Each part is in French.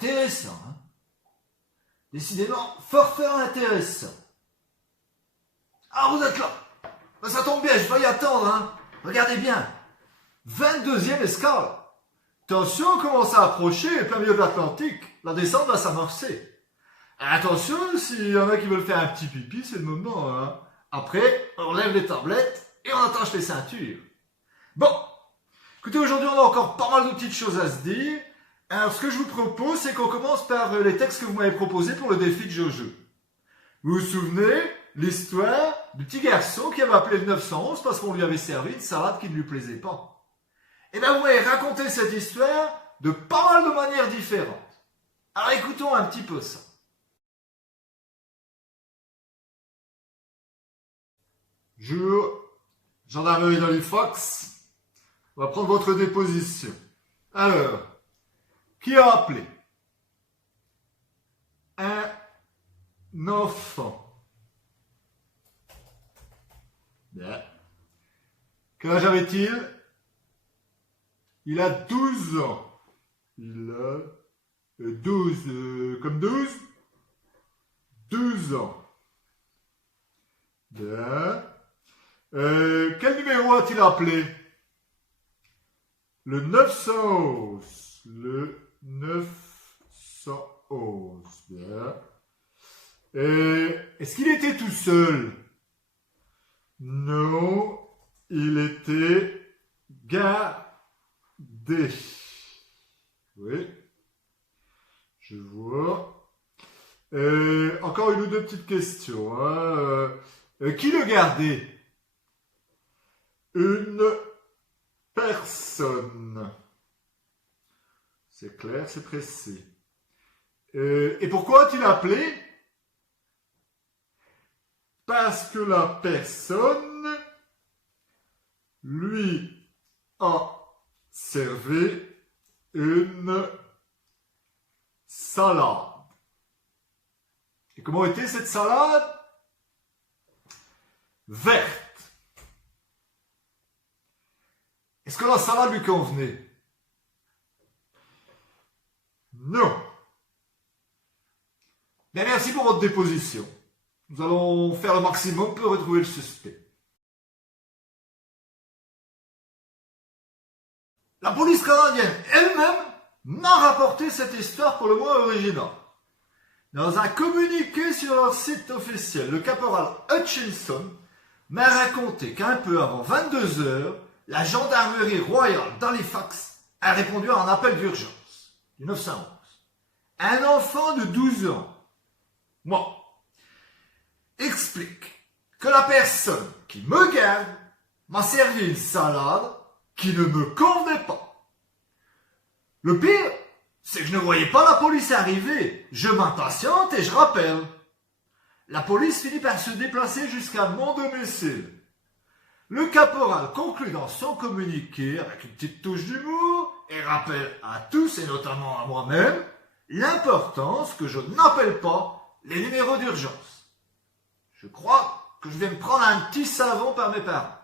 intéressant, hein. Décidément, fort intéressant. Ah, vous êtes là. Ben, ça tombe bien, je vais y attendre, hein. Regardez bien. 22e escale. Attention, on commence à approcher, plein milieu de l'Atlantique. La descente va s'amorcer. Attention, s'il y en a qui veulent faire un petit pipi, c'est le moment, hein. Après, on lève les tablettes et on attache les ceintures. Bon. Écoutez, aujourd'hui, on a encore pas mal de petites choses à se dire. Alors, ce que je vous propose, c'est qu'on commence par les textes que vous m'avez proposés pour le défi de Jojo. Vous vous souvenez l'histoire du petit garçon qui avait appelé le 911 parce qu'on lui avait servi une salade qui ne lui plaisait pas. Et bien, vous m'avez raconté cette histoire de pas mal de manières différentes. Alors, écoutons un petit peu ça. Bonjour, gendarmerie d'Halifax. On va prendre votre déposition. Alors, qui a appelé? Un enfant. Bien. Quel âge avait-il? Il a 12 ans. Il a 12, comme 12? 12 ans. Bien. Quel numéro a-t-il appelé? Le 911. Le 911. Bien. Est-ce qu'il était tout seul? Non, il était gardé. Oui, je vois. Encore une ou deux petites questions, hein. Qui le gardait? Une personne. C'est clair, c'est précis. Et pourquoi a-t-il appelé? Parce que la personne lui a servi une salade. Et comment était cette salade? Verte. Est-ce que la salade lui convenait? Non. Bien, merci pour votre déposition. Nous allons faire le maximum pour retrouver le suspect. La police canadienne elle-même n'a rapporté cette histoire pour le moins originale. Dans un communiqué sur leur site officiel, le caporal Hutchinson m'a raconté qu'un peu avant 22 heures, la gendarmerie royale d'Halifax a répondu à un appel d'urgence du 911. Un enfant de 12 ans, moi, explique que la personne qui me garde m'a servi une salade qui ne me convenait pas. Le pire, c'est que je ne voyais pas la police arriver. Je m'impatiente et je rappelle. La police finit par se déplacer jusqu'à mon domicile. Le caporal conclut dans son communiqué avec une petite touche d'humour et rappelle à tous et notamment à moi-même l'importance que je n'appelle pas les numéros d'urgence. Je crois que je vais me prendre un petit savon par mes parents.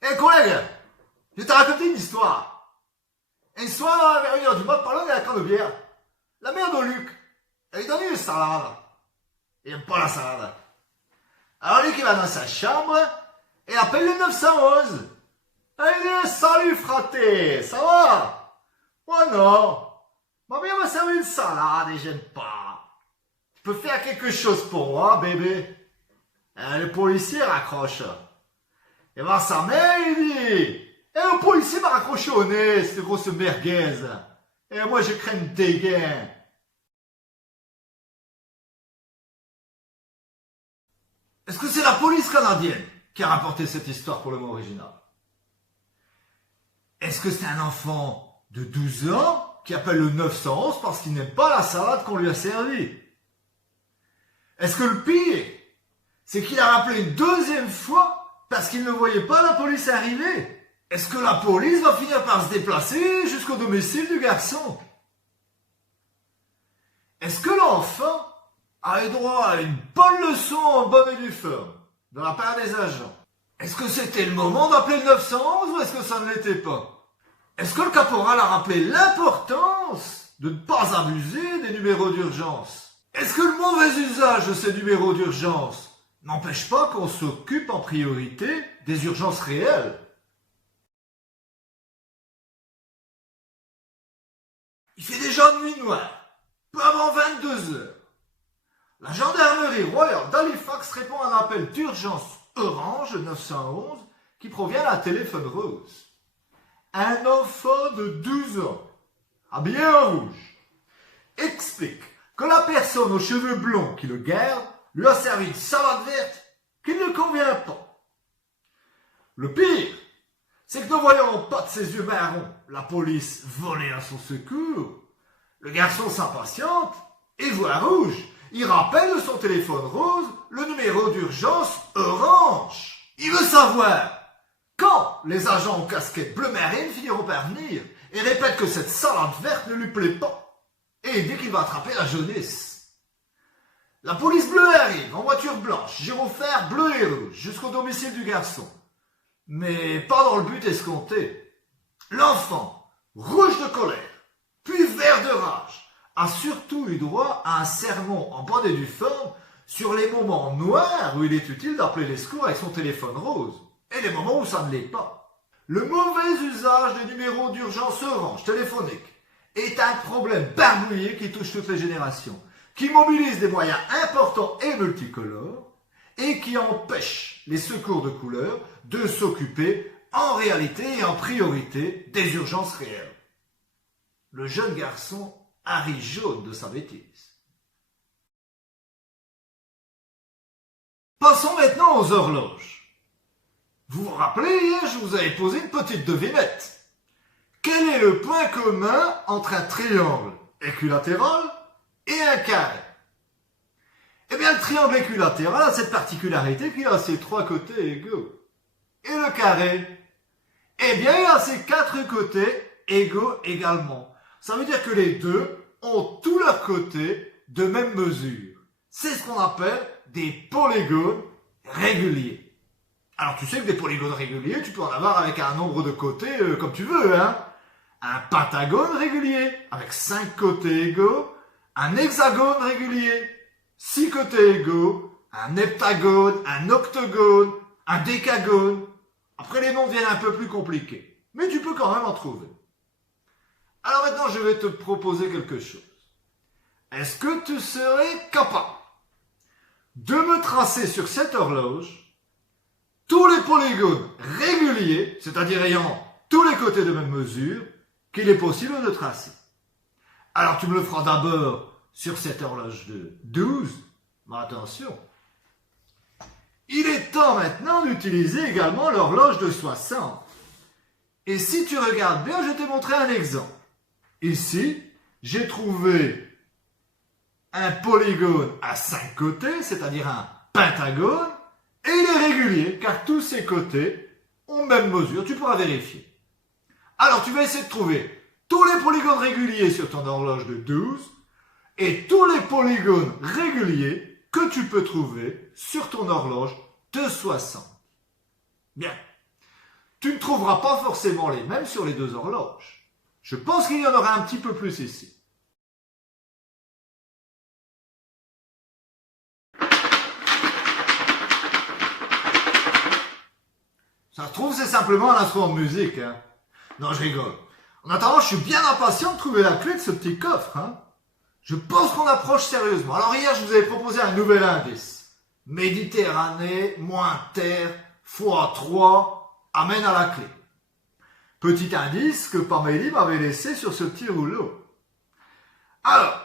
Hé collègue, je t'ai raconté une histoire. Un soir, vers 1h du mat, pas loin de la Canebière, la mère de Luc, elle lui donne une salade. Il n'aime pas la salade. Alors Luc, il va dans sa chambre et appelle le 911. Il dit, salut fraté, ça va? Oh non, ma mère m'a servi une salade et j'aime pas. Tu peux faire quelque chose pour moi, bébé? Le policier raccroche. Et voir sa mère, il dit, le policier m'a raccroché au nez, cette grosse merguez. Et moi, je crains une dégain. Est-ce que c'est la police canadienne qui a rapporté cette histoire pour le mot original? Est-ce que c'est un enfant de 12 ans qui appelle le 911 parce qu'il n'aime pas la salade qu'on lui a servie? Est-ce que le pire, c'est qu'il a rappelé une deuxième fois parce qu'il ne voyait pas la police arriver? Est-ce que la police va finir par se déplacer jusqu'au domicile du garçon? Est-ce que l'enfant a eu droit à une bonne leçon en bonne et due forme de la part des agents? Est-ce que c'était le moment d'appeler le 911 ou est-ce que ça ne l'était pas? Est-ce que le caporal a rappelé l'importance de ne pas abuser des numéros d'urgence? Est-ce que le mauvais usage de ces numéros d'urgence n'empêche pas qu'on s'occupe en priorité des urgences réelles? Il fait déjà nuit noire, peu avant 22 heures. La gendarmerie royale d'Halifax répond à un appel d'urgence Orange 911 qui provient d'un téléphone rose. Un enfant de 12 ans, habillé en rouge, explique que la personne aux cheveux blonds qui le garde lui a servi une salade verte qui ne lui convient pas. Le pire, c'est que ne voyant pas de ses yeux marrons la police voler à son secours, le garçon s'impatiente et voit rouge. Il rappelle de son téléphone rose le numéro d'urgence Orange. Il veut savoir quand les agents aux casquettes bleu marine finiront par venir et répète que cette salade verte ne lui plaît pas. Et il dit qu'il va attraper la jeunesse. La police bleue arrive en voiture blanche, gyrophare bleu et rouge, jusqu'au domicile du garçon. Mais pas dans le but escompté. L'enfant, rouge de colère, puis vert de rage, a surtout eu droit à un sermon en bonne et due forme sur les moments noirs où il est utile d'appeler les secours avec son téléphone rose, et les moments où ça ne l'est pas. Le mauvais usage des numéros d'urgence Orange téléphonique est un problème barbouillé qui touche toutes les générations, qui mobilise des moyens importants et multicolores, et qui empêche les secours de couleur de s'occuper en réalité et en priorité des urgences réelles. Le jeune garçon a ri jaune de sa bêtise. Passons maintenant aux horloges. Vous vous rappelez, hier, je vous avais posé une petite devinette. Quel est le point commun entre un triangle équilatéral et un carré? Eh bien, le triangle équilatéral a cette particularité qu'il a ses trois côtés égaux. Et le carré? Eh bien, il a ses quatre côtés égaux également. Ça veut dire que les deux ont tous leurs côtés de même mesure. C'est ce qu'on appelle des polygones réguliers. Alors, tu sais que des polygones réguliers, tu peux en avoir avec un nombre de côtés comme tu veux, hein. Un pentagone régulier, avec 5 côtés égaux. Un hexagone régulier, 6 côtés égaux. Un heptagone, un octogone, un décagone. Après, les noms deviennent un peu plus compliqués. Mais tu peux quand même en trouver. Alors maintenant, je vais te proposer quelque chose. Est-ce que tu serais capable de me tracer sur cette horloge tous les polygones réguliers, c'est-à-dire ayant tous les côtés de même mesure, qu'il est possible de tracer? Alors tu me le feras d'abord sur cette horloge de 12, mais attention, il est temps maintenant d'utiliser également l'horloge de 60. Et si tu regardes bien, je t'ai montré un exemple. Ici, j'ai trouvé un polygone à 5 côtés, c'est-à-dire un pentagone, et il est régulier, car tous ses côtés ont même mesure, tu pourras vérifier. Alors, tu vas essayer de trouver tous les polygones réguliers sur ton horloge de 12, et tous les polygones réguliers que tu peux trouver sur ton horloge de 60. Bien. Tu ne trouveras pas forcément les mêmes sur les deux horloges. Je pense qu'il y en aura un petit peu plus ici. Ça se trouve, c'est simplement un instrument de musique, hein. Non, je rigole. En attendant, je suis bien impatient de trouver la clé de ce petit coffre, hein. Je pense qu'on approche sérieusement. Alors hier, je vous avais proposé un nouvel indice. Méditerranée moins terre fois 3 amène à la clé. Petit indice que Pamélie m'avait laissé sur ce petit rouleau. Alors,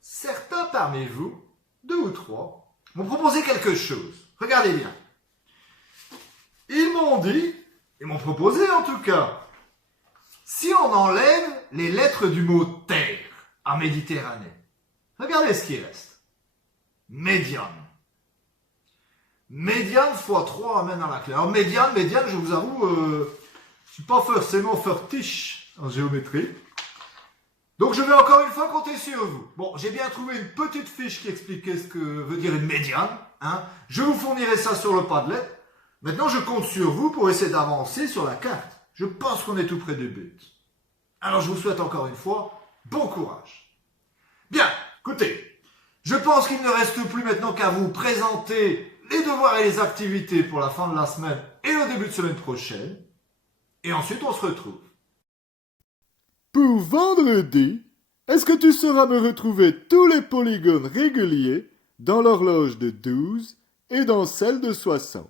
certains parmi vous, 2 ou 3, m'ont proposé quelque chose. Regardez bien. Ils m'ont proposé en tout cas, si on enlève les lettres du mot terre à Méditerranée, regardez ce qui reste. Médiane. Médiane fois 3 amène à la clé. Alors médiane, je vous avoue, je suis pas forcément fortiche en géométrie. Donc je vais encore une fois compter sur vous. Bon, j'ai bien trouvé une petite fiche qui expliquait ce que veut dire une médiane, hein. Je vous fournirai ça sur le Padlet. Maintenant, je compte sur vous pour essayer d'avancer sur la carte. Je pense qu'on est tout près du but. Alors je vous souhaite encore une fois bon courage. Bien, écoutez, je pense qu'il ne reste plus maintenant qu'à vous présenter les devoirs et les activités pour la fin de la semaine et le début de semaine prochaine. Et ensuite on se retrouve. Pour vendredi, est-ce que tu sauras me retrouver tous les polygones réguliers dans l'horloge de 12 et dans celle de 60?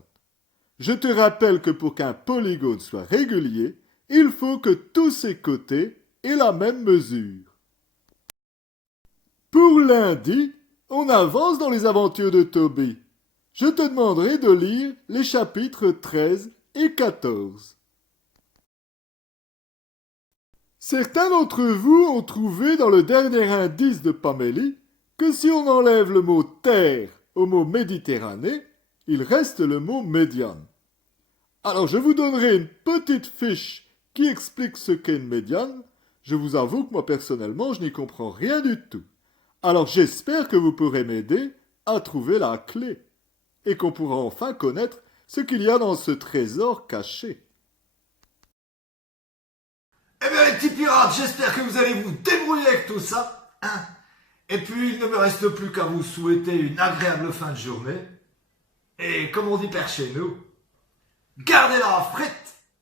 Je te rappelle que pour qu'un polygone soit régulier, il faut que tous ses côtés aient la même mesure. Pour lundi, on avance dans les aventures de Toby. Je te demanderai de lire les chapitres 13 et 14. Certains d'entre vous ont trouvé dans le dernier indice de Pamélie que si on enlève le mot terre au mot Méditerranée, il reste le mot médiane. Alors je vous donnerai une petite fiche qui explique ce qu'est une médiane. Je vous avoue que moi personnellement je n'y comprends rien du tout. Alors j'espère que vous pourrez m'aider à trouver la clé et qu'on pourra enfin connaître ce qu'il y a dans ce trésor caché. Eh bien les petits pirates, j'espère que vous allez vous débrouiller avec tout ça. Hein. Et puis il ne me reste plus qu'à vous souhaiter une agréable fin de journée. Et comme on dit par chez nous, gardez-la frette